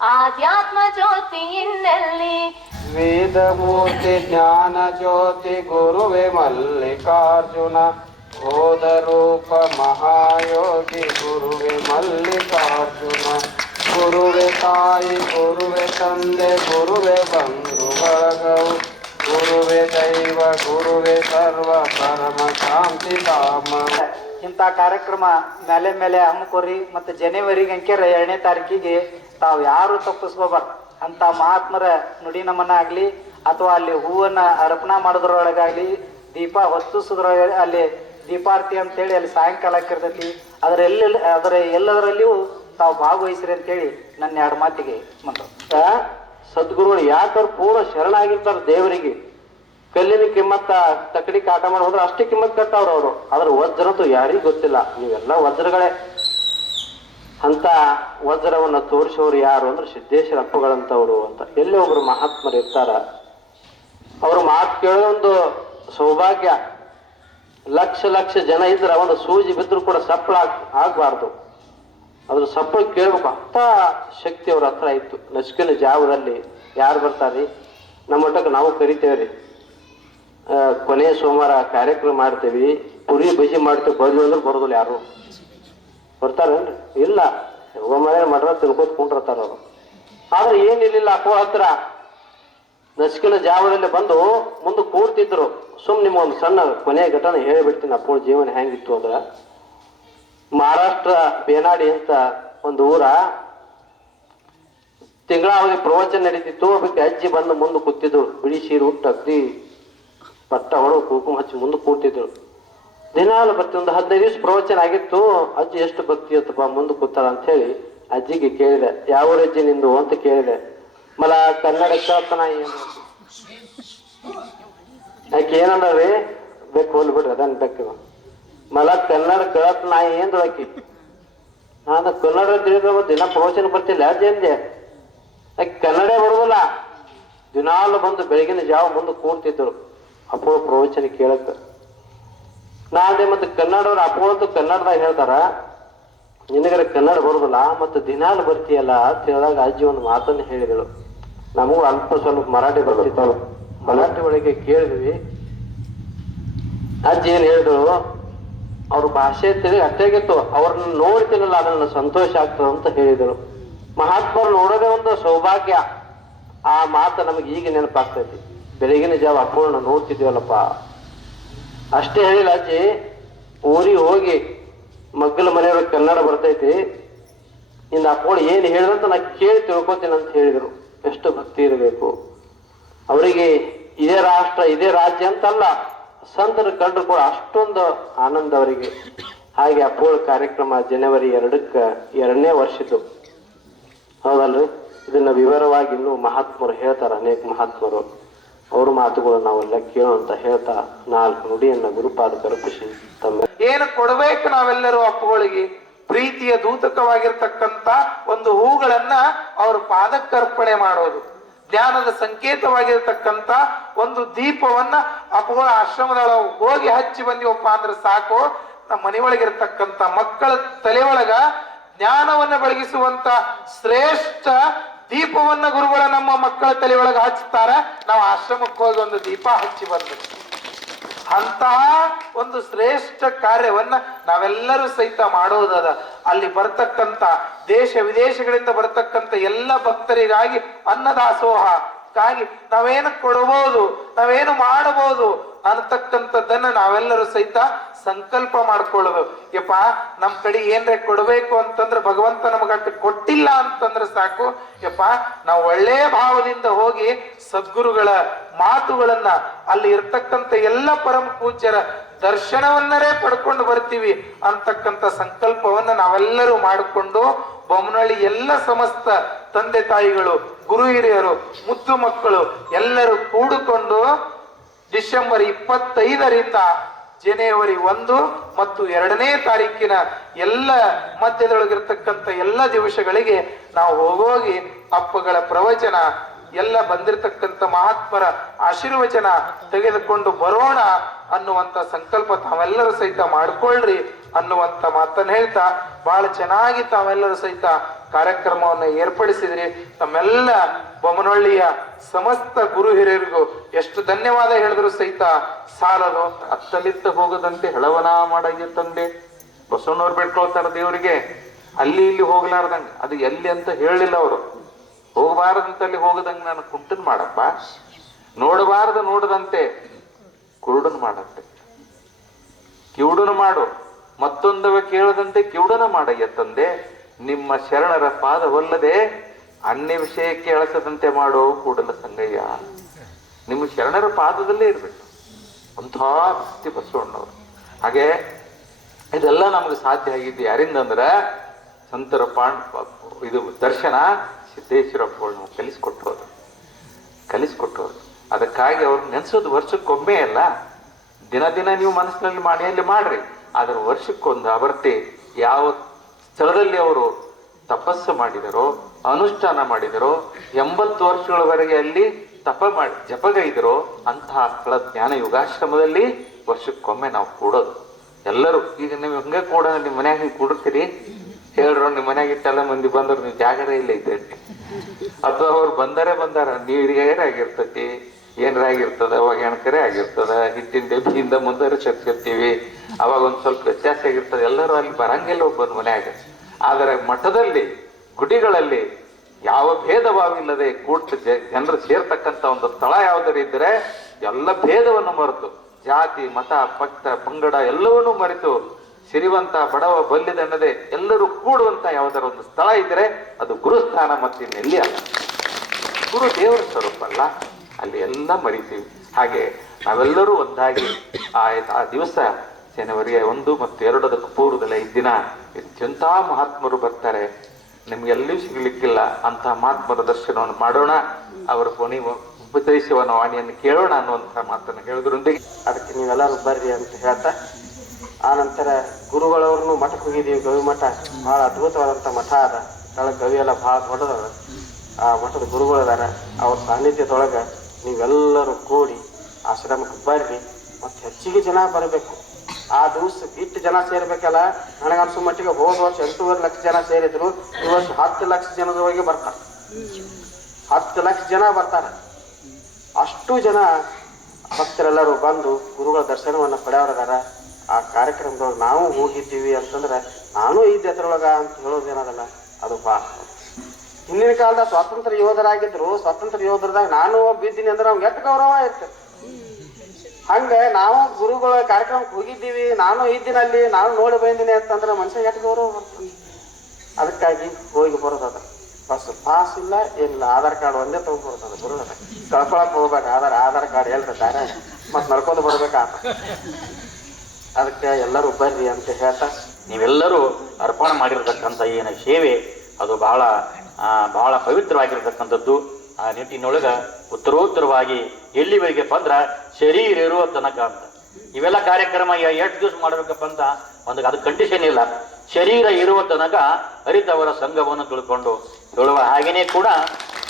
ಸೂರ್ಯವಾನಲ್ಲಿ ಆಧ್ಯಾತ್ಮ ಜ್ಯೋತಿಯಿಂದೆಲ್ಲಿ ವೇದಮೂರ್ತಿ ಜ್ಞಾನ ಜ್ಯೋತಿ ಗುರುವೆ ಮಲ್ಲಿಕಾರ್ಜುನ ಬೋಧ ರೂಪ ಮಹಾಯೋಗಿ ಗುರುವೆ ಮಲ್ಲಿಕಾರ್ಜುನ ಗುರುವೆ ತಾಯಿ ಗುರುವೆ ತಂದೆ ಗುರುವೆ ಬಂಧು ಬಳಗವು ಗುರುವೆ ದೈವ ಗುರುವೆ ಸರ್ವ ಪರಮ ಶಾಂತಿ ಧಾಮ ಇಂಥ ಕಾರ್ಯಕ್ರಮ ಮೇಲೆ ಮೇಲೆ ಹಮ್ಮಿಕೊರಿ ಮತ್ತು ಜನವರಿಗೆ ಅಂಕೆರ ಎರಡನೇ ತಾರೀಕಿಗೆ ತಾವು ಯಾರು ತಪ್ಪಿಸ್ಕೋಬಾರ್ದು ಅಂತ ಮಹಾತ್ಮರ ನುಡಿ ನಮನ ಆಗಲಿ, ಅಥವಾ ಅಲ್ಲಿ ಹೂವನ್ನು ಅರ್ಪಣ ಮಾಡೋದ್ರೊಳಗಾಗಲಿ, ದೀಪ ಹೊತ್ತಿಸೋದ್ರೊಳಗೆ, ಅಲ್ಲಿ ದೀಪಾರ್ತಿ ಅಂತೇಳಿ ಅಲ್ಲಿ ಸಾಯಂಕಾಲ ಇರ್ತೈತಿ ಅದರ ಎಲ್ಲ ಅದರ ಎಲ್ಲದರಲ್ಲಿಯೂ ತಾವು ಭಾಗವಹಿಸ್ರಿ ಅಂತೇಳಿ ನನ್ನ ಎರಡು ಮಾತಿಗೆ ಮಂತ್ರ. ಸದ್ಗುರುಗಳು ಯಾಕಂದ್ರೆ ಪೂರ್ಣ ಶರಣಾಗಿರ್ತಾರ ದೇವರಿಗೆ. ಕಲ್ಲಿನ ಕಿಮ್ಮತ್ತ ತಕಡಿ ಕಾಟ ಮಾಡಿ ಹೋದ್ರೆ ಅಷ್ಟೇ ಕಿಮ್ಮತ್ ಕಟ್ಟವ್ರ ಅವರು. ಆದ್ರೆ ವಜ್ರಂತೂ ಯಾರಿಗೂ ಗೊತ್ತಿಲ್ಲ. ನೀವೆಲ್ಲ ವಜ್ರಗಳೇ. ಅಂತ ವಜ್ರವನ್ನ ತೋರಿಸೋರು ಯಾರು ಅಂದ್ರೆ ಸಿದ್ದೇಶ್ವರ ಅಪ್ಪಗಳಂತವ್ರು ಅಂತ. ಎಲ್ಲಿ ಒಬ್ರು ಮಹಾತ್ಮರು ಇರ್ತಾರ. ಅವ್ರ ಮಾತು ಕೇಳೋ ಒಂದು ಸೌಭಾಗ್ಯ. ಲಕ್ಷ ಲಕ್ಷ ಜನ ಇದ್ರೆ ಒಂದು ಸೂಜಿ ಬಿದ್ರು ಕೂಡ ಸಪ್ಪಳ ಆಗ್ಬಾರ್ದು. ಅದ್ರ ಸಪ್ಪಳ ಕೇಳ್ಬೇಕು. ಅಂತ ಶಕ್ತಿ ಅವ್ರ ಹತ್ರ ಇತ್ತು. ನಸುಕಿನ ಜಾವದಲ್ಲಿ ಯಾರು ಬರ್ತಾರ್ರಿ ನಮ್ಮ ಮಟ್ಟಕ್ಕೆ ನಾವು ಕರಿತೇವ್ರಿ. ಕೊನೆಯ ಸೋಮವಾರ ಕಾರ್ಯಕ್ರಮ ಮಾಡ್ತೇವಿ. ಪುರಿ ಬಜಿ ಮಾಡ್ತೇವೆ. ಬರ್ಲಿ ಅಂದ್ರೆ ಬರೋದಿಲ್ಲ ಯಾರು. ಬರ್ತಾರೇನ್ರಿ ಇಲ್ಲ. ಒಮ್ಮೆ ಮಠ ತಿಳ್ಕೊತ್ ಕುಂಡಿರ್ತಾರ ಅವರು. ಆದ್ರೆ ಏನಿಲ್ಲ ಅಪ್ಪ ಹತ್ರ. ನಸಿಕಿನ ಜಾವದಲ್ಲಿ ಬಂದು ಮುಂದೆ ಕೂರ್ತಿದ್ರು ಸುಮ್ ಒಂದು ಸಣ್ಣ ಕೊನೆಯ ಘಟನೆ ಹೇಳಿಬಿಡ್ತೀನಿ. ಅಪ್ಪು ಜೀವನ ಹೆಂಗಿತ್ತು ಅಂದ್ರೆ. ಮಹಾರಾಷ್ಟ್ರ, ಬೇನಾಡಿ ಅಂತ ಒಂದು ಊರ. ತಿಂಗಳಾವಧಿ ಪ್ರವಚನ ನಡೀತಿತ್ತು. ಅದಕ್ಕೆ ಅಜ್ಜಿ ಬಂದು ಮುಂದೆ ಕೂತಿದ್ರು. ಬಿಳಿ ಸೀರೆ ಉಟ್ಟು ಅಗ್ದಿ ಪಟ್ಟ ಹೊಡೆದು ಕುಂಕುಮ ಹಚ್ಚಿ ಮುಂದೆ ಕೂತಿದ್ರು ದಿನಾಲು ಬರ್ತಿ, ಒಂದು ಹದಿನೈದು ದಿವಸ ಪ್ರವಚನ ಆಗಿತ್ತು, ಅಜ್ಜಿ ಎಷ್ಟು ಭಕ್ತಿ ಇತ್ತಪ್ಪ ಮುಂದೆ ಕೂತಾಳ ಅಂತ ಹೇಳಿ ಅಜ್ಜಿಗೆ ಕೇಳಿದೆ, ಯಾವ ಅಜ್ಜಿ ನಿಂದು ಅಂತ ಕೇಳಿದೆ. ಮಲ ಕನ್ನಡ ಕೇಳ್ತಾನ ಏನು ಆಕೆ ಏನಂದ್ರಿ ಬೇಕು ಹೋಲ್ ಬಿಡ್ರಿ, ಅದನ್ನ ಬೇಕು. ಮಲ ಕನ್ನಡ ಕೇಳತ್ ನಾಯಿ ಏನ್ ಆಕಿ. ನಾನು ಕನ್ನಡ ತಿಳಿದ್ರೆ ದಿನ ಪ್ರವಚನ ಬರ್ತಿಲ್ಲ, ಅಜ್ಜಿ ಅಂದೆ. ಆಕೆ ಕನ್ನಡ ಬರುದಿಲ್ಲ ದಿನಾಲು ಬಂದು ಬೆಳಗಿನ ಜಾವ ಮುಂದೆ ಕೂರ್ತಿದ್ರು ಅಪ್ಪೋ ಪ್ರವಚನ ಕೇಳಕ್ಕ ನಾ ಅದೇ ಮತ್ತೆ ಕನ್ನಡವ್ರು ಅಂತ ಕನ್ನಡದಾಗ ಹೇಳ್ತಾರ. ನಿನಗರ ಕನ್ನಡ ಬರುದಿಲ್ಲ, ಮತ್ತೆ ದಿನಾಲು ಬರ್ತೀಯಲ್ಲ ಅಂತ ಹೇಳಿದಾಗ ಅಜ್ಜಿ ಒಂದು ಮಾತನ್ನು ಹೇಳಿದಳು. ನಮಗೂ ಅಲ್ಪ ಸ್ವಲ್ಪ ಮರಾಠಿ ಬರ್ತಿತ್ತಳು ಮರಾಠಿ ಒಳಗೆ ಕೇಳಿದ್ವಿ. ಅಜ್ಜಿ ಏನು ಹೇಳಿದಳು, ಅವ್ರ ಭಾಷೆ ತಿಳಿ ಅಟ್ಟಾಗಿತ್ತು ಅವ್ರನ್ನ ನೋಡ್ತೀನಲ್ಲ ಅದನ್ನ ಸಂತೋಷ ಆಗ್ತದೆ ಅಂತ ಹೇಳಿದರು ಮಹಾತ್ಮರು ನೋಡೋದೇ ಒಂದು ಸೌಭಾಗ್ಯ. ಆ ಮಾತು ನಮಗೆ ಈಗ ನೆನಪಾಗ್ತೈತಿ. ಬೆಳಗಿನ ಜಾವ ಅಪ್ಪಣ್ಣ ನೋಡ್ತಿದ್ವಲ್ಲಪ್ಪ. ಅಷ್ಟೇ ಹೇಳಿಲ್ಲ ಅಜ್ಜಿ ಊರಿಗೆ ಹೋಗಿ ಮಗ್ಗಲ ಮನೆಯವ್ರಿಗೆ ಕನ್ನಡ ಬರ್ತೈತಿ. ಇನ್ನು ಅಪ್ಪೋಳ್ ಏನು ಹೇಳಿದಂತ ನಾ ಕೇಳಿ ತಿಳ್ಕೊತೀನಿ ಅಂತ ಹೇಳಿದರು. ಎಷ್ಟು ಭಕ್ತಿ ಇರಬೇಕು. ಅವರಿಗೆ ಇದೇ ರಾಷ್ಟ್ರ, ಇದೇ ರಾಜ್ಯ ಅಂತಲ್ಲ, ಸಂತರ ಕಂಡ್ರು ಕೂಡ ಅಷ್ಟೊಂದು ಆನಂದ ಅವರಿಗೆ. ಹಾಗೆ ಅಪ್ಪೋಳ ಕಾರ್ಯಕ್ರಮ ಜನವರಿ ಎರಡಕ್ಕೆ ಎರಡನೇ ವರ್ಷದ್ದು. ಹೌದಲ್ರಿ? ಇದನ್ನ ವಿವರವಾಗಿ ಇನ್ನೂ ಮಹಾತ್ಮರು ಹೇಳ್ತಾರೆ ಅನೇಕ ಮಹಾತ್ಮರು. ಅವ್ರ ಮಾತುಗಳು ನಾವೆಲ್ಲ ಕೇಳೋ ಅಂತ ಹೇಳ್ತಾ ನಾಲ್ಕು ನುಡಿಯನ್ನ ಗುರುಪಾದ ಖುಷಿ ತಮ್ಮ ಏನು ಕೊಡಬೇಕು ನಾವೆಲ್ಲರೂ ಅಪ್ಪುಗಳಿಗೆ? ಪ್ರೀತಿಯ ದೂತಕವಾಗಿರ್ತಕ್ಕಂತ ಒಂದು ಹೂಗಳನ್ನ ಅವ್ರ ಪಾದಕ್ಕರ್ಪಣೆ ಮಾಡೋದು. ಜ್ಞಾನದ ಸಂಕೇತವಾಗಿರ್ತಕ್ಕಂತ ಒಂದು ದೀಪವನ್ನ ಅಪ್ಪುಗಳ ಆಶ್ರಮದೊಳಗೆ ಹೋಗಿ ಹಚ್ಚಿ ಬಂದಿವಪ್ಪ ಅಂದ್ರೆ ಸಾಕು. ನಮ್ಮ ಮನೆಯೊಳಗಿರ್ತಕ್ಕಂಥ ಮಕ್ಕಳ ತಲೆಯೊಳಗ ಜ್ಞಾನವನ್ನ ಬೆಳಗಿಸುವಂತ ಶ್ರೇಷ್ಠ ದೀಪವನ್ನ ಗುರುಗಳ ನಮ್ಮ ಮಕ್ಕಳ ತಲೆಯೊಳಗೆ ಹಚ್ತಾರೆ. ನಾವು ಆಶ್ರಮಕ್ಕೆ ಹೋಗಿ ಒಂದು ದೀಪ ಹಚ್ಚಿ ಬಂದ್ವಿ. ಅಂತಹ ಒಂದು ಶ್ರೇಷ್ಠ ಕಾರ್ಯವನ್ನ ನಾವೆಲ್ಲರೂ ಸಹಿತ ಮಾಡೋದದ. ಅಲ್ಲಿ ಬರ್ತಕ್ಕಂತ ದೇಶ ವಿದೇಶಗಳಿಂದ ಬರ್ತಕ್ಕಂತ ಎಲ್ಲ ಭಕ್ತರಿಗಾಗಿ ಅನ್ನದಾಸೋಹಕ್ಕಾಗಿ ನಾವೇನು ಕೊಡಬಹುದು ನಾವೇನು ಮಾಡಬಹುದು ಅನ್ನತಕ್ಕಂಥದ್ದನ್ನ ನಾವೆಲ್ಲರೂ ಸಹಿತ ಸಂಕಲ್ಪ ಮಾಡ್ಕೊಳ್ಳೋದು ಯಪ್ಪ, ನಮ್ ಕಡೆ ಏನ್ರೆ ಕೊಡಬೇಕು ಅಂತಂದ್ರೆ ಭಗವಂತ ನಮಗಟ್ಟು ಕೊಟ್ಟಿಲ್ಲ ಅಂತಂದ್ರೆ ಸಾಕು. ಯಪ್ಪ, ನಾವು ಒಳ್ಳೆ ಭಾವದಿಂದ ಹೋಗಿ ಸದ್ಗುರುಗಳ ಮಾತುಗಳನ್ನ ಅಲ್ಲಿ ಇರ್ತಕ್ಕಂಥ ಎಲ್ಲ ಪರಮ ಪೂಜ್ಯರ ದರ್ಶನವನ್ನರೇ ಪಡ್ಕೊಂಡು ಬರ್ತೀವಿ ಅಂತಕ್ಕಂಥ ಸಂಕಲ್ಪವನ್ನ ನಾವೆಲ್ಲರೂ ಮಾಡಿಕೊಂಡು ಬೊಮ್ಮನಹಳ್ಳಿ ಎಲ್ಲ ಸಮಸ್ತ ತಂದೆ ತಾಯಿಗಳು, ಗುರು ಹಿರಿಯರು, ಮುದ್ದು ಮಕ್ಕಳು ಎಲ್ಲರೂ ಕೂಡಿಕೊಂಡು ಡಿಸೆಂಬರ್ ಇಪ್ಪತ್ತೈದರಿಂದ ಜನವರಿ ಒಂದು ಮತ್ತು ಎರಡನೇ ತಾರೀಕಿನ ಎಲ್ಲ ಮಧ್ಯದೊಳಗಿರ್ತಕ್ಕಂಥ ಎಲ್ಲ ದಿವಸಗಳಿಗೆ ನಾವು ಹೋಗೋಗಿ ಅಪ್ಪಗಳ ಪ್ರವಚನ, ಎಲ್ಲ ಬಂದಿರತಕ್ಕಂಥ ಮಹಾತ್ಮರ ಆಶೀರ್ವಚನ ತೆಗೆದುಕೊಂಡು ಬರೋಣ ಅನ್ನುವಂತ ಸಂಕಲ್ಪ ತಾವೆಲ್ಲರೂ ಸಹಿತ ಮಾಡ್ಕೊಳ್ರಿ ಅನ್ನುವಂತ ಮಾತನ್ನು ಹೇಳ್ತಾ ಬಹಳ ಚೆನ್ನಾಗಿ ತಾವೆಲ್ಲರೂ ಸಹಿತ ಕಾರ್ಯಕ್ರಮವನ್ನು ಏರ್ಪಡಿಸಿದ್ರಿ. ತಮ್ಮೆಲ್ಲ ಬೊಮ್ಮನಹಳ್ಳಿಯ ಸಮಸ್ತ ಗುರು ಹಿರಿಯರಿಗೂ ಎಷ್ಟು ಧನ್ಯವಾದ ಹೇಳಿದ್ರು ಸಹಿತ ಸಾಲದು. ಅತ್ತಲಿತ್ತ ಹೋಗದಂತೆ ಹೆಳವನ ಮಾಡಯ್ಯ ತಂದೆ. ಬಸವಣ್ಣವ್ರು ಬಿಟ್ಕೊಳ್ತಾರ ದೇವರಿಗೆ. ಅಲ್ಲಿ ಇಲ್ಲಿ ಹೋಗ್ಲಾರ್ದಂಗ. ಅದು ಎಲ್ಲಿ ಅಂತ ಹೇಳಿಲ್ಲ ಅವರು. ಹೋಗಬಾರದಂತಲ್ಲಿ ಹೋಗದಂಗ ನಾನು ಕುಂಟನ್ ಮಾಡಪ್ಪ. ನೋಡಬಾರದು ನೋಡದಂತೆ ಕುರುಡನ್ ಮಾಡಂತೆ ಕಿವುಡನ ಮಾಡು. ಮತ್ತೊಂದವ ಕೇಳದಂತೆ ಕಿವುಡನ ಮಾಡಯ್ಯ ತಂದೆ. ನಿಮ್ಮ ಶರಣರ ಪಾದವಲ್ಲದೆ ಅನ್ಯ ವಿಷಯಕ್ಕೆ ಅಳಸದಂತೆ ಮಾಡೋ ಕೂಡಲ ಸಂಗಯ್ಯ. ನಿಮ್ಮ ಶರಣರ ಪಾದದಲ್ಲೇ ಇರಬೇಕು. ಅಂಥ ಭಕ್ತಿ ಬಸವಣ್ಣವರು. ಹಾಗೆ ಇದೆಲ್ಲ ನಮಗೆ ಸಾಧ್ಯ ಆಗಿದ್ದು ಯಾರಿಂದ ಅಂದ್ರೆ ಸಂತರ ಪಾಂಡ್ ಇದು ದರ್ಶನ ಸಿದ್ದೇಶ್ವರಪ್ಪ ನಾವು ಕಲಿಸ್ಕೊಟ್ಟೋದು ಅದಕ್ಕಾಗಿ ಅವ್ರು ನೆನ್ಸೋದು ವರ್ಷಕ್ಕೊಮ್ಮೆ ಅಲ್ಲ. ದಿನ ದಿನ ನೀವು ಮನಸ್ಸಿನಲ್ಲಿ ಮಾಡಿ ಅಲ್ಲಿ ಮಾಡ್ರಿ. ಆದ್ರೆ ವರ್ಷಕ್ಕೊಂದು ಅವರ್ತಿ ಯಾವ ಸ್ಥಳದಲ್ಲಿ ಅವರು ತಪಸ್ಸು ಮಾಡಿದರೋ, ಅನುಷ್ಠಾನ ಮಾಡಿದರೋ, ಎಂಬತ್ತು ವರ್ಷಗಳವರೆಗೆ ಅಲ್ಲಿ ತಪ ಮಾಡಿ, ಜಪಗೈದರು. ಅಂತಹ ಸ್ಥಳ ಜ್ಞಾನ ಯುಗಾಶ್ರಮದಲ್ಲಿ ವರ್ಷಕ್ಕೊಮ್ಮೆ ನಾವು ಕೂಡೋದು. ಎಲ್ಲರೂ, ಈಗ ನೀವು ಹಂಗೆ ಕೂಡ ನಿಮ್ಮ ಮನ್ಯಾಗ ಹಿಂಗೆ ಹೇಳ್ರ, ನಿಮ್ಮ ಮನ್ಯಾಗ ಇಟ್ಟೆಲ್ಲ ಮಂದಿ ಬಂದ್ರು, ನೀವು ಜಾಗರೇ ಇಲ್ಲ ಇದ್ದೆ. ಅಥವಾ ಅವ್ರು ಬಂದರೆ, ಬಂದಾರ ನೀರಿಗೆ ಆಗಿರ್ತತಿ, ಏನಾರ ಆಗಿರ್ತದ, ಅವಾಗ ಎಣಕರೇ ಆಗಿರ್ತದ, ಹಿಟ್ಟಿನ ಡಬ್ಬಿಯಿಂದ ಮುಂದರೆ ಚರ್ಚಿರ್ತೀವಿ ಅವಾಗ ಒಂದು ಸ್ವಲ್ಪ ವ್ಯತ್ಯಾಸ ಆಗಿರ್ತದೆ ಎಲ್ಲರೂ ಅಲ್ಲಿ ಬರಂಗಿಲ್ಲ ಒಬ್ಬನ ಮನೆಯಾಗ. ಆದರೆ ಮಠದಲ್ಲಿ, ಗುಡಿಗಳಲ್ಲಿ ಯಾವ ಭೇದ ಭಾವವಿಲ್ಲದೆ ಕೂಟ ಜನರು ಸೇರ್ತಕ್ಕಂಥ ಒಂದು ಸ್ಥಳ ಯಾವ್ದಾರು ಇದ್ರೆ ಎಲ್ಲ ಭೇದವನ್ನು ಮರೆತು, ಜಾತಿ, ಮತ, ಪಕ್ತ, ಪಂಗಡ ಎಲ್ಲವನ್ನೂ ಮರೆತು ಸಿರಿವಂತ, ಬಡವ ಬಲ್ಲಿದೆನ್ನದೆ ಎಲ್ಲರೂ ಕೂಡುವಂತ ಯಾವ್ದಾರ ಒಂದು ಸ್ಥಳ ಇದ್ರೆ ಅದು ಗುರುಸ್ಥಾನ ಮತ್ತು ಇನ್ನೆಲ್ಲಿ ಅಲ್ಲ. ಗುರು ದೇವರ ಸ್ವರೂಪ ಅಲ್ಲ. ಅಲ್ಲಿ ಎಲ್ಲ ಮರಿತೀವಿ. ಹಾಗೆ ನಾವೆಲ್ಲರೂ ಒಂದಾಗಿ ಆ ದಿವಸ ಜನವರಿ ಒಂದು ಮತ್ತು ಎರಡದಕ್ಕೆ ಪೂರ್ವದಲ್ಲಿ ಐದು ದಿನ ಎಂಥ ಮಹಾತ್ಮರು ಬರ್ತಾರೆ, ನಿಮ್ಗೆಲ್ಲೂ ಸಿಗ್ಲಿಕ್ಕಿಲ್ಲ ಅಂತ ಮಹಾತ್ಮರ ದರ್ಶನವನ್ನು ಮಾಡೋಣ. ಅವರ ಕೊನೆ ಉಪದೇಶವನ್ನು ವಾಣಿಯನ್ನು ಕೇಳೋಣ ಅನ್ನುವಂಥ ಮಾತನ್ನು ಹೇಳೋದ್ರೊಂದಿಗೆ. ಅದಕ್ಕೆ ನೀವೆಲ್ಲರೂ ಬರ್ರಿ ಅಂತ ಹೇಳ್ತಾ, ಆ ನಂತರ ಗುರುಗಳವ್ರನ್ನು ಮಠಕ್ಕೆ ಹೋಗಿದ್ದೀವಿ, ಗವಿ ಮಠ. ಭಾಳ ಅದ್ಭುತವಾದಂಥ ಮಠ ಅದ. ಕೆಳಗೆ ಗವಿ ಎಲ್ಲ ಭಾಳ ದೊಡ್ಡದದ. ಆ ಮಠದ ಗುರುಗಳದಾರ, ಅವ್ರ ಸಾನ್ನಿಧ್ಯದೊಳಗೆ ನೀವೆಲ್ಲರೂ ಕೂಡಿ ಆಶ್ರಮಕ್ಕೆ ಬರ್ರಿ, ಮತ್ತು ಹೆಚ್ಚಿಗೆ ಜನ ಬರಬೇಕು. ಆ ದಿವಸ ಇಷ್ಟು ಜನ ಸೇರ್ಬೇಕಲ್ಲ? ನನಗನ್ಸೋ ಮಟ್ಟಿಗೆ ಹೋದ ವರ್ಷ ಎಂಟೂವರೆ ಲಕ್ಷ ಜನ ಸೇರಿದ್ರು. ಈ ವರ್ಷ ಹತ್ತು ಲಕ್ಷ ಜನದವರೆಗೆ ಬರ್ತಾರೆ. ಹತ್ತು ಲಕ್ಷ ಜನ ಬರ್ತಾರೆ. ಅಷ್ಟು ಜನ ಭಕ್ತರೆಲ್ಲರೂ ಬಂದು ಗುರುಗಳ ದರ್ಶನವನ್ನು ಪಡೆಯವರದಾರ. ಆ ಕಾರ್ಯಕ್ರಮದೊಳಗೆ ನಾವು ಹೋಗಿದ್ದೀವಿ ಅಂತಂದ್ರೆ ನಾನು ಈ ಅದ್ರೊಳಗ ಅಂತ ಹೇಳೋದೇನದಲ್ಲ, ಅದು ಬಾ ಹಿಂದಿನ ಕಾಲದ ಸ್ವಾತಂತ್ರ್ಯ ಯೋಧರಾಗಿದ್ರು. ಸ್ವಾತಂತ್ರ್ಯ ಯೋಧರದಾಗ ನಾನು ಬಿದ್ದೀನಿ ಅಂದ್ರೆ ಅವ್ನಿಗೆ ಎಷ್ಟು ಗೌರವ ಇತ್ತು ಹಂಗ ನಾವು ಗುರುಗಳ ಕಾರ್ಯಕ್ರಮಕ್ಕೆ ಹೋಗಿದ್ದೀವಿ, ನಾನು ಇದ್ದೀನಲ್ಲಿ ನಾನು ನೋಡಿ ಬಂದೀನಿ ಅಂತಂದ್ರೆ ಮನುಷ್ಯ ಎಷ್ಟು ಗೌರವ ಬರ್ತದೆ ಅದಕ್ಕಾಗಿ ಹೋಗಿ ಬರೋದದ ಬಸ್ ಪಾಸ್ ಇಲ್ಲ ಏನಿಲ್ಲ ಆಧಾರ್ ಕಾರ್ಡ್ ಒಂದೇ ತಗೊಂಡ್ಬರ್ತದೆ ಗುರು ಕಳ್ಕೊಳಕ್ ಹೋಗ್ಬೇಕು ಆಧಾರ್ ಆಧಾರ್ ಕಾರ್ಡ್ ಎಲ್ರಿ ತಾನೇ. ಮತ್ತೆ ನಡ್ಕೊಂಡು ಬರ್ಬೇಕಾತ ಅದಕ್ಕೆ ಎಲ್ಲರೂ ಬರ್ರಿ ಅಂತ ಹೇಳ್ತಾ, ನೀವೆಲ್ಲರೂ ಅರ್ಪಣೆ ಮಾಡಿರ್ತಕ್ಕಂಥ ಏನು ಸೇವೆ, ಅದು ಬಹಳ ಬಹಳ ಪವಿತ್ರವಾಗಿರ್ತಕ್ಕಂಥದ್ದು. ಆ ನಿಟ್ಟಿನೊಳಗ ಉತ್ತರೋತ್ತರವಾಗಿ ಎಲ್ಲಿವರೆಗೆ ಬಂದ್ರ ಶರೀರ ಇರುವ ತನಕ ಅಂತ. ಇವೆಲ್ಲ ಕಾರ್ಯಕ್ರಮ ಎಷ್ಟು ದಿವಸ ಮಾಡ್ಬೇಕಪ್ಪ ಅಂತ ಒಂದು ಅದು ಕಂಡೀಷನ್ ಇಲ್ಲ. ಶರೀರ ಇರುವ ತನಕ ಅರಿತವರ ಸಂಘವನ್ನು ತಿಳ್ಕೊಂಡು ಹೇಳುವ ಹಾಗೇನೆ ಕೂಡ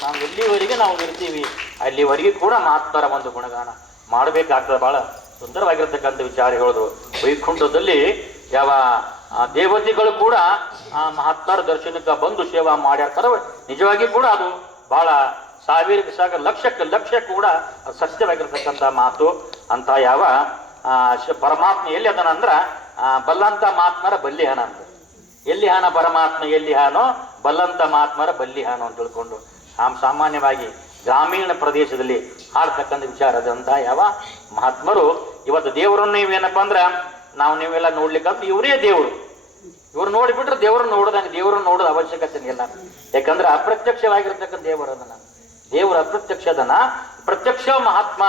ನಾವು ಎಲ್ಲಿವರೆಗೆ ನಾವು ಇರ್ತೀವಿ, ಅಲ್ಲಿವರೆಗೆ ಕೂಡ ಮಹಾತ್ಮರ ಒಂದು ಗುಣಗಾನ ಮಾಡಬೇಕಾಗ್ತದೆ. ಬಹಳ ಸುಂದರವಾಗಿರ್ತಕ್ಕಂಥ ವಿಚಾರ ಹೇಳೋದು ವೈಕುಂಠದಲ್ಲಿ ಯಾವ ದೇವತೆಗಳು ಕೂಡ, ಆ, ಮಹಾತ್ಮರ ದರ್ಶನಕ್ಕೆ ಬಂದು ಸೇವಾ ಮಾಡ್ಯಾರ್ತಾರ ನಿಜವಾಗಿ ಕೂಡ ಅದು ಬಹಳ ಸಾವಿರಕ್ಕೆ ಸಾಗ ಲಕ್ಷಕ್ಕೆ ಲಕ್ಷ ಕೂಡ ಸತ್ಯವಾಗಿರ್ತಕ್ಕಂಥ ಮಾತು ಅಂತ ಯಾವ ಪರಮಾತ್ಮ ಎಲ್ಲಿ ಅದನ ಅಂದ್ರ ಆ, ಬಲ್ಲಂತ ಮಾತ್ಮರ ಬಲ್ಲಿಹಾನ ಅಂತ ಎಲ್ಲಿ ಹಾನ ಪರಮಾತ್ಮ ಎಲ್ಲಿ ಹಾನೋ ಬಲ್ಲಂತ ಮಾತ್ಮರ ಬಲ್ಲಿಹಾನೋ ಅಂತ ತಿಳ್ಕೊಂಡು ಆಮ್ ಸಾಮಾನ್ಯವಾಗಿ ಗ್ರಾಮೀಣ ಪ್ರದೇಶದಲ್ಲಿ ಆಡ್ತಕ್ಕಂಥ ವಿಚಾರದಂತ ಯಾವ ಮಹಾತ್ಮರು ಇವತ್ತು ದೇವರನ್ನು ನೀವೇನಪ್ಪ ಅಂದ್ರ ನಾವು ನೀವೆಲ್ಲ ನೋಡ್ಲಿಕ್ಕಂತ ಇವರೇ ದೇವರು. ಇವ್ರು ನೋಡಿಬಿಟ್ರೆ ದೇವರನ್ನ ನೋಡ್ದಂಗೆ ದೇವರನ್ನ ನೋಡೋದು ಅವಶ್ಯಕತೆ ಇಲ್ಲ. ಯಾಕಂದ್ರೆ ಅಪ್ರತ್ಯಕ್ಷವಾಗಿರ್ತಕ್ಕಂಥ ದೇವರು ಅದನ್ನ. ದೇವರ ಅಪ್ರತ್ಯಕ್ಷದನ ಪ್ರತ್ಯಕ್ಷ ಮಹಾತ್ಮ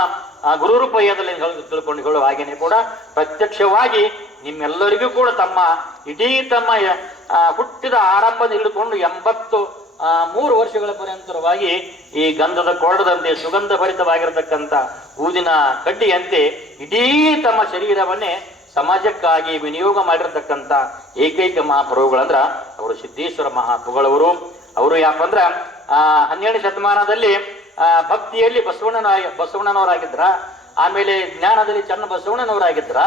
ಗುರು ಗುರುರೂಪಯದಲ್ಲಿ ತಿಳ್ಕೊಂಡು ಹೇಳುವ ಹಾಗೇನೆ ಕೂಡ ಪ್ರತ್ಯಕ್ಷವಾಗಿ ನಿಮ್ಮೆಲ್ಲರಿಗೂ ಕೂಡ ತಮ್ಮ ಇಡೀ ತಮ್ಮ ಹುಟ್ಟಿದ ಆರಂಭದ ಹಿಡಿದುಕೊಂಡು ಎಂಬತ್ತು ಮೂರು ವರ್ಷಗಳ ಪರ್ಯಂತರವಾಗಿ ಈ ಗಂಧದ ಕೊರಡದಂತೆ ಸುಗಂಧ ಭರಿತವಾಗಿರತಕ್ಕಂಥ ಊದಿನ ಕಡ್ಡಿಯಂತೆ ಇಡೀ ತಮ್ಮ ಶರೀರವನ್ನೇ ಸಮಾಜಕ್ಕಾಗಿ ವಿನಿಯೋಗ ಮಾಡಿರತಕ್ಕಂಥ ಏಕೈಕ ಮಹಾಪ್ರಭುಗಳಂದ್ರ ಅವರು ಸಿದ್ದೇಶ್ವರ ಮಹಾಪ್ರಭುಗಳವರು. ಅವರು ಯಾಕಂದ್ರ ಆ, ಹನ್ನೆರಡನೇ ಶತಮಾನದಲ್ಲಿ ಭಕ್ತಿಯಲ್ಲಿ ಬಸವಣ್ಣನ ಬಸವಣ್ಣನವರಾಗಿದ್ರ, ಆಮೇಲೆ ಜ್ಞಾನದಲ್ಲಿ ಚನ್ನ ಬಸವಣ್ಣನವರಾಗಿದ್ರ,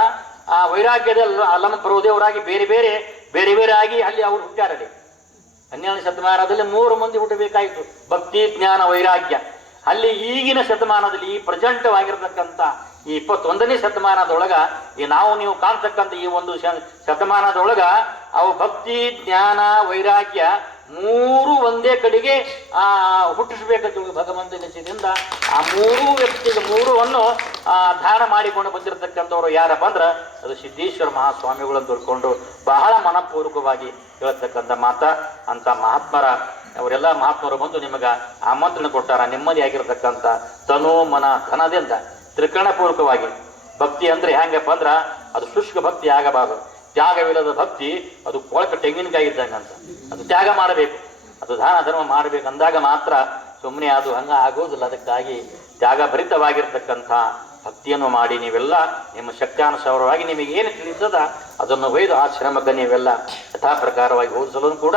ಆ, ವೈರಾಗ್ಯದಲ್ಲಿ ಅಲ್ಲಮ ಪ್ರಭುದೇವರಾಗಿ ಬೇರೆ ಬೇರೆ ಬೇರೆ ಬೇರೆ ಆಗಿ ಅಲ್ಲಿ ಅವರು ಹುಟ್ಟಾರಲ್ಲಿ ಹನ್ನೆರಡು ಶತಮಾನದಲ್ಲಿ ಮೂರು ಮಂದಿ ಹುಟ್ಟಬೇಕಾಯಿತು, ಭಕ್ತಿ, ಜ್ಞಾನ, ವೈರಾಗ್ಯ. ಅಲ್ಲಿ ಈಗಿನ ಶತಮಾನದಲ್ಲಿ ಈ ಪ್ರಜಂಟವಾಗಿರತಕ್ಕಂಥ ಈ ಇಪ್ಪತ್ತೊಂದನೇ ಶತಮಾನದೊಳಗ, ಈ ನಾವು ನೀವು ಕಾಣ್ತಕ್ಕಂಥ ಈ ಒಂದು ಶತಮಾನದೊಳಗ ಅವು ಭಕ್ತಿ, ಜ್ಞಾನ, ವೈರಾಗ್ಯ ಮೂರು ಒಂದೇ ಕಡೆಗೆ ಆ ಹುಟ್ಟಿಸ್ಬೇಕಂತ ಭಗವಂತನ ಚಿತ್ರದಿಂದ ಆ ಮೂರು ವ್ಯಕ್ತಿ ಮೂರುವನ್ನು, ಆ ಧಾರ ಮಾಡಿಕೊಂಡು ಬಂದಿರತಕ್ಕಂಥವ್ರು ಯಾರಪ್ಪ ಅಂದ್ರ ಅದು ಸಿದ್ದೇಶ್ವರ ಮಹಾಸ್ವಾಮಿಗಳನ್ನು ತಿಳ್ಕೊಂಡು ಬಹಳ ಮನಪೂರ್ವಕವಾಗಿ ಹೇಳ್ತಕ್ಕಂಥ ಮಾತ. ಅಂತ ಮಹಾತ್ಮರ, ಅವರೆಲ್ಲ ಮಹಾತ್ಮರು ಬಂದು ನಿಮಗ ಆಮಂತ್ರಣ ಕೊಟ್ಟಾರ. ನೆಮ್ಮದಿಯಾಗಿರ್ತಕ್ಕಂಥ ತನೋ ಮನ ಧನದಿಂದ ತ್ರಿಕರಣಪೂರ್ವಕವಾಗಿ ಭಕ್ತಿ ಅಂದ್ರೆ ಹೆಂಗಪ್ಪ ಅಂದ್ರ ಅದು ಶುಷ್ಕ ಭಕ್ತಿ ಆಗಬಾರದು. ತ್ಯಾಗವಿಲ್ಲದ ಭಕ್ತಿ ಅದು ಕೊಳಕ ತೆಂಗಿನಕಾಯಿ ಇದ್ದಂಗಂತ ಅದು ತ್ಯಾಗ ಮಾಡಬೇಕು. ಅದು ದಾನ ಧರ್ಮ ಮಾಡಬೇಕು ಅಂದಾಗ ಮಾತ್ರ ಸುಮ್ಮನೆ ಅದು ಹಂಗ ಆಗೋದಿಲ್ಲ. ಅದಕ್ಕಾಗಿ ತ್ಯಾಗ ಭರಿತವಾಗಿರ್ತಕ್ಕಂಥ ಭಕ್ತಿಯನ್ನು ಮಾಡಿ ನೀವೆಲ್ಲ ನಿಮ್ಮ ಶಕ್ತಾನುಸಾರವಾಗಿ ನಿಮಗೆ ಏನು ತಿಳಿಸದ ಅದನ್ನು ಒಯ್ದು ಆಶ್ರಮಕ್ಕೆ ನೀವೆಲ್ಲ ಯಥಾ ಪ್ರಕಾರವಾಗಿ ಓದಿಸಲು ಕೂಡ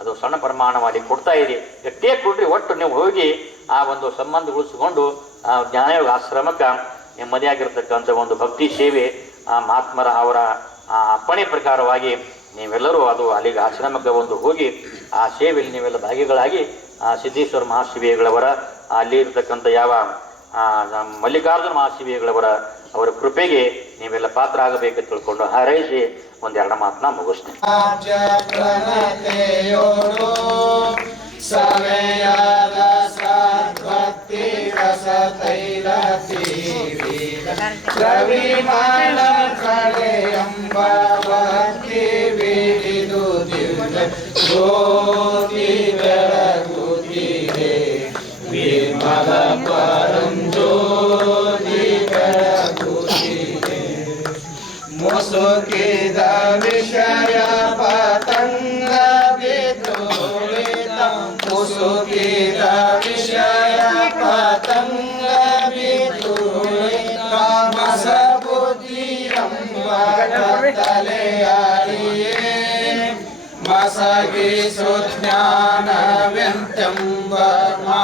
ಅದು ಸಣ್ಣ ಪ್ರಮಾಣ ಮಾಡಿ ಕೊಡ್ತಾ ಇರಿ. ಗಟ್ಟಿಯೇ ಕೊಡ್ರಿ, ಒಟ್ಟು ನೀವು ಹೋಗಿ ಆ ಒಂದು ಸಂಬಂಧ ಉಳಿಸಿಕೊಂಡು ಆ ಜ್ಞಾನಯೋಗ ಆಶ್ರಮಕ್ಕೆ ನೆಮ್ಮದಿಯಾಗಿರ್ತಕ್ಕಂಥ ಒಂದು ಭಕ್ತಿ ಸೇವೆ ಆ ಮಹಾತ್ಮರ ಅವರ ಆ ಅಪ್ಪಣೆ ಪ್ರಕಾರವಾಗಿ ನೀವೆಲ್ಲರೂ ಅದು ಅಲ್ಲಿಗೆ ಆಶ್ರಮಕ್ಕೆ ಒಂದು ಹೋಗಿ ಆ ಸೇವೆಯಲ್ಲಿ ನೀವೆಲ್ಲ ಭಾಗಿಗಳಾಗಿ ಆ ಸಿದ್ದೇಶ್ವರ ಮಹಾಶಿವಿಯಗಳವರ ಅಲ್ಲಿ ಇರತಕ್ಕಂಥ ಯಾವ ಮಲ್ಲಿಕಾರ್ಜುನ ಮಹಾಶಿವಿಯಗಳವರ ಅವರ ಕೃಪೆಗೆ ನೀವೆಲ್ಲ ಪಾತ್ರ ಆಗಬೇಕು ತಿಳ್ಕೊಂಡು ಹಾರೈಸಿ ಒಂದೆರಡು ಮಾತನ್ನ ಮುಗಿಸ್ತೇನೆ. ಸವೆಯಾದ ಸದ್ಭಕ್ತಿ ರಸ ರವಿಮಾಲ ಕಡೆ ಎಂಬ ಭಕ್ತಿ ಬಿಡಿದು ದಿವ್ಯ ಜ್ಯೋತಿ ಬೆಳಗುತ್ತಿದೆ ವಿಮಲ ಪರಂ ಜ್ಯೋತಿ ಬೆಳಗುತ್ತಿದೆ ಮುಸುಕಿದ ವಿಷಯ ಪತಂಗ ಬಿದ್ದುಳಿತ ಮುಸುಕಿದ लि मसीशोज्ञानव्यं वर्मा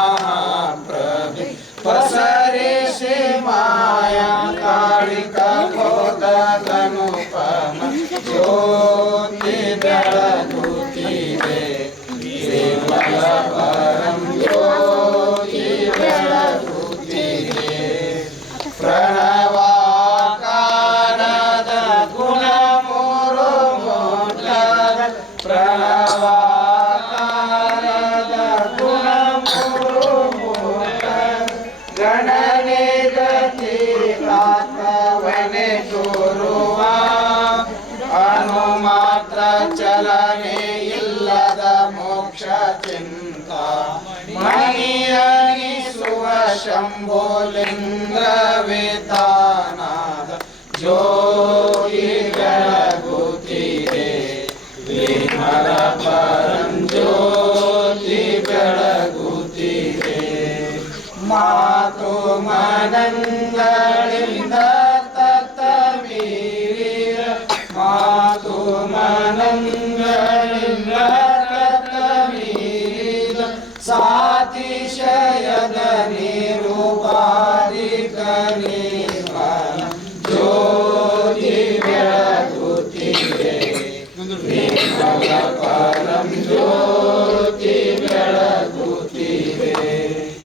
शम्भो लिङ्गवेतानाद ज्योतिगणभूतिरे विमल परं ज्योतिगणभूतिरे